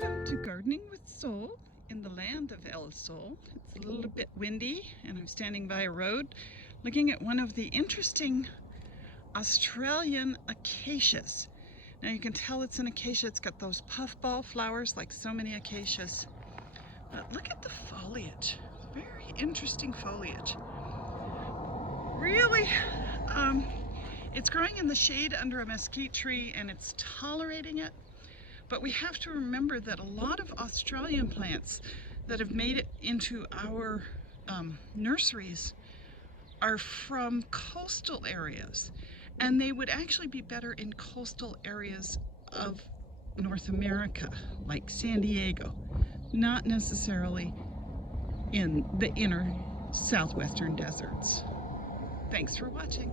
Welcome to Gardening with Soule in the land of El Sol. It's a little bit windy and I'm standing by a road looking at one of the interesting Australian acacias. Now you can tell it's an acacia. It's got those puffball flowers like so many acacias. But look at the foliage. Very interesting foliage. Really, it's growing in the shade under a mesquite tree and it's tolerating it. But we have to remember that a lot of Australian plants that have made it into our nurseries are from coastal areas, and they would actually be better in coastal areas of North America, like San Diego, not necessarily in the inner southwestern deserts. Thanks for watching.